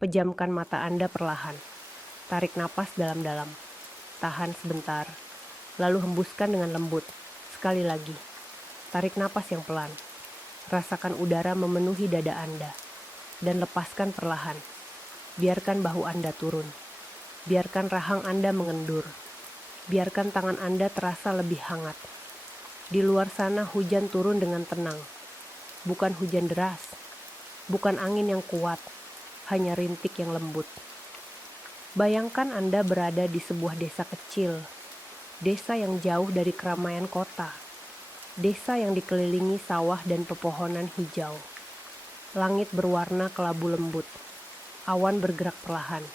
Pejamkan mata Anda perlahan. Tarik napas dalam-dalam. Tahan sebentar. Lalu hembuskan dengan lembut. Sekali lagi. Tarik napas yang pelan. Rasakan udara memenuhi dada Anda. Dan lepaskan perlahan. Biarkan bahu Anda turun. Biarkan rahang Anda mengendur. Biarkan tangan Anda terasa lebih hangat. Di luar sana hujan turun dengan tenang. Bukan hujan deras. Bukan angin yang kuat. Hanya rintik yang lembut. Bayangkan Anda berada di sebuah desa kecil. Desa yang jauh dari keramaian kota. Desa yang dikelilingi sawah dan pepohonan hijau. Langit berwarna kelabu lembut. Awan bergerak perlahan.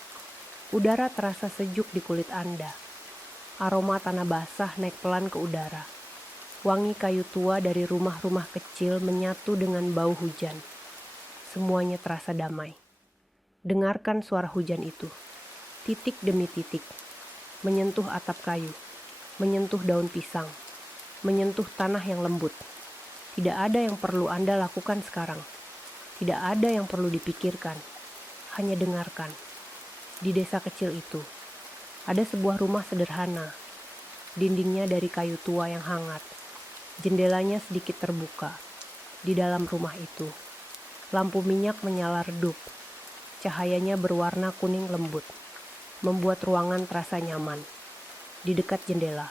Udara terasa sejuk di kulit Anda. Aroma tanah basah naik pelan ke udara. Wangi kayu tua dari rumah-rumah kecil menyatu dengan bau hujan. Semuanya terasa damai. Dengarkan suara hujan itu. Titik demi titik. Menyentuh atap kayu. Menyentuh daun pisang. Menyentuh tanah yang lembut. Tidak ada yang perlu Anda lakukan sekarang. Tidak ada yang perlu dipikirkan. Hanya dengarkan. Di desa kecil itu, ada sebuah rumah sederhana. Dindingnya dari kayu tua yang hangat. Jendelanya sedikit terbuka. Di dalam rumah itu, lampu minyak menyala redup. Cahayanya berwarna kuning lembut, membuat ruangan terasa nyaman. Di dekat jendela,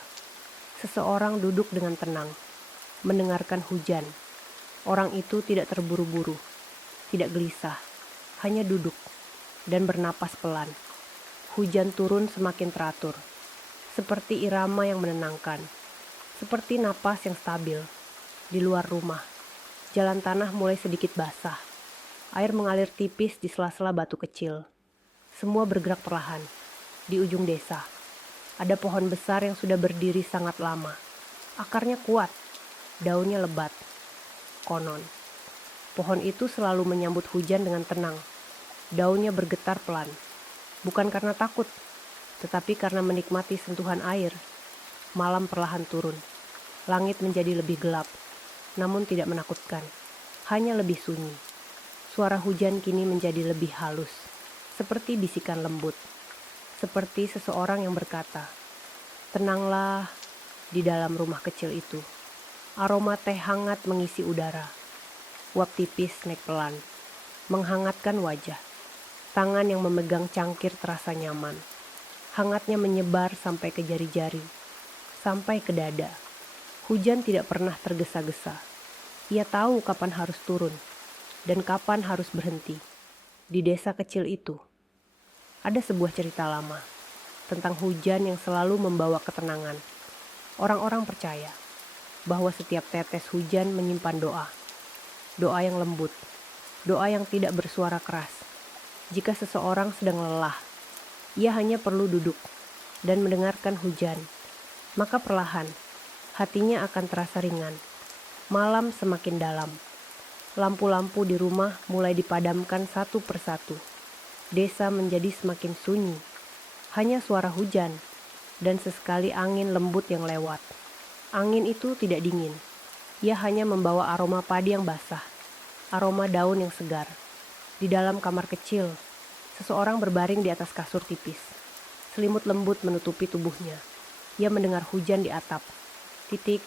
seseorang duduk dengan tenang, mendengarkan hujan. Orang itu tidak terburu-buru, tidak gelisah, hanya duduk dan bernapas pelan. Hujan turun semakin teratur, seperti irama yang menenangkan. Seperti napas yang stabil. Di luar rumah, jalan tanah mulai sedikit basah. Air mengalir tipis di sela-sela batu kecil. Semua bergerak perlahan. Di ujung desa, ada pohon besar yang sudah berdiri sangat lama. Akarnya kuat, daunnya lebat. Konon, pohon itu selalu menyambut hujan dengan tenang. Daunnya bergetar pelan. Bukan karena takut, tetapi karena menikmati sentuhan air. Malam perlahan turun. Langit menjadi lebih gelap, namun tidak menakutkan. Hanya lebih sunyi. Suara hujan kini menjadi lebih halus, seperti bisikan lembut. Seperti seseorang yang berkata, "Tenanglah." Di dalam rumah kecil itu, aroma teh hangat mengisi udara. Uap tipis naik pelan, menghangatkan wajah. Tangan yang memegang cangkir terasa nyaman. Hangatnya menyebar sampai ke jari-jari. Sampai ke dada. Hujan tidak pernah tergesa-gesa. Ia tahu kapan harus turun dan kapan harus berhenti. Di desa kecil itu, ada sebuah cerita lama tentang hujan yang selalu membawa ketenangan. Orang-orang percaya bahwa setiap tetes hujan menyimpan doa. Doa yang lembut, doa yang tidak bersuara keras. Jika seseorang sedang lelah, ia hanya perlu duduk dan mendengarkan hujan. Maka perlahan, hatinya akan terasa ringan. Malam semakin dalam. Lampu-lampu di rumah mulai dipadamkan satu persatu. Desa menjadi semakin sunyi. Hanya suara hujan dan sesekali angin lembut yang lewat. Angin itu tidak dingin. Ia hanya membawa aroma padi yang basah. Aroma daun yang segar. Di dalam kamar kecil, seseorang berbaring di atas kasur tipis. Selimut lembut menutupi tubuhnya. Ia mendengar hujan di atap. Titik,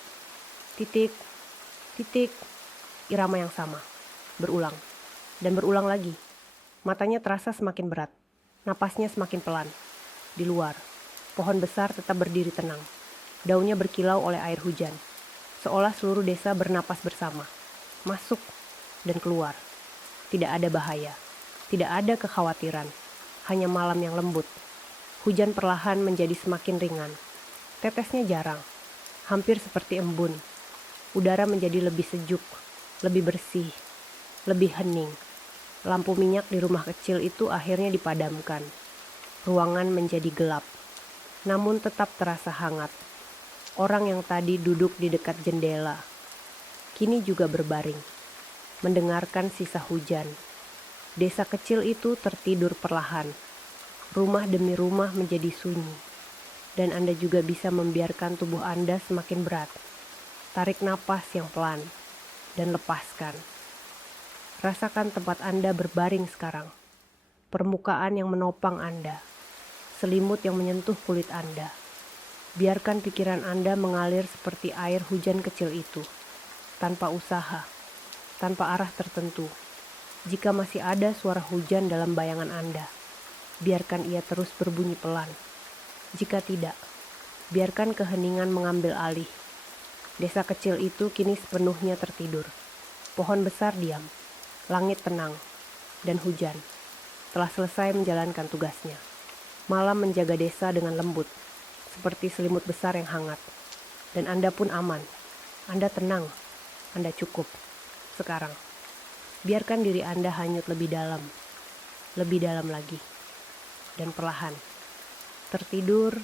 titik, titik. Irama yang sama. Berulang. Dan berulang lagi. Matanya terasa semakin berat. Napasnya semakin pelan. Di luar, pohon besar tetap berdiri tenang. Daunnya berkilau oleh air hujan. Seolah seluruh desa bernapas bersama. Masuk dan keluar. Tidak ada bahaya. Tidak ada kekhawatiran. Hanya malam yang lembut. Hujan perlahan menjadi semakin ringan. Tetesnya jarang, hampir seperti embun. Udara menjadi lebih sejuk, lebih bersih, lebih hening. Lampu minyak di rumah kecil itu akhirnya dipadamkan. Ruangan menjadi gelap, namun tetap terasa hangat. Orang yang tadi duduk di dekat jendela, kini juga berbaring, mendengarkan sisa hujan. Desa kecil itu tertidur perlahan. Rumah demi rumah menjadi sunyi. Dan Anda juga bisa membiarkan tubuh Anda semakin berat. Tarik napas yang pelan dan lepaskan. Rasakan tempat Anda berbaring sekarang. permukaan yang menopang Anda, selimut yang menyentuh kulit Anda. Biarkan pikiran Anda mengalir seperti air hujan kecil itu, tanpa usaha, tanpa arah tertentu. Jika masih ada suara hujan dalam bayangan Anda, biarkan ia terus berbunyi pelan. Jika tidak, biarkan keheningan mengambil alih. Desa kecil itu kini sepenuhnya tertidur. Pohon besar diam, langit tenang, dan hujan telah selesai menjalankan tugasnya. Malam menjaga desa dengan lembut, seperti selimut besar yang hangat. Dan Anda pun aman. Anda tenang. Anda cukup. Sekarang, biarkan diri Anda hanyut lebih dalam lagi. Dan perlahan, tertidur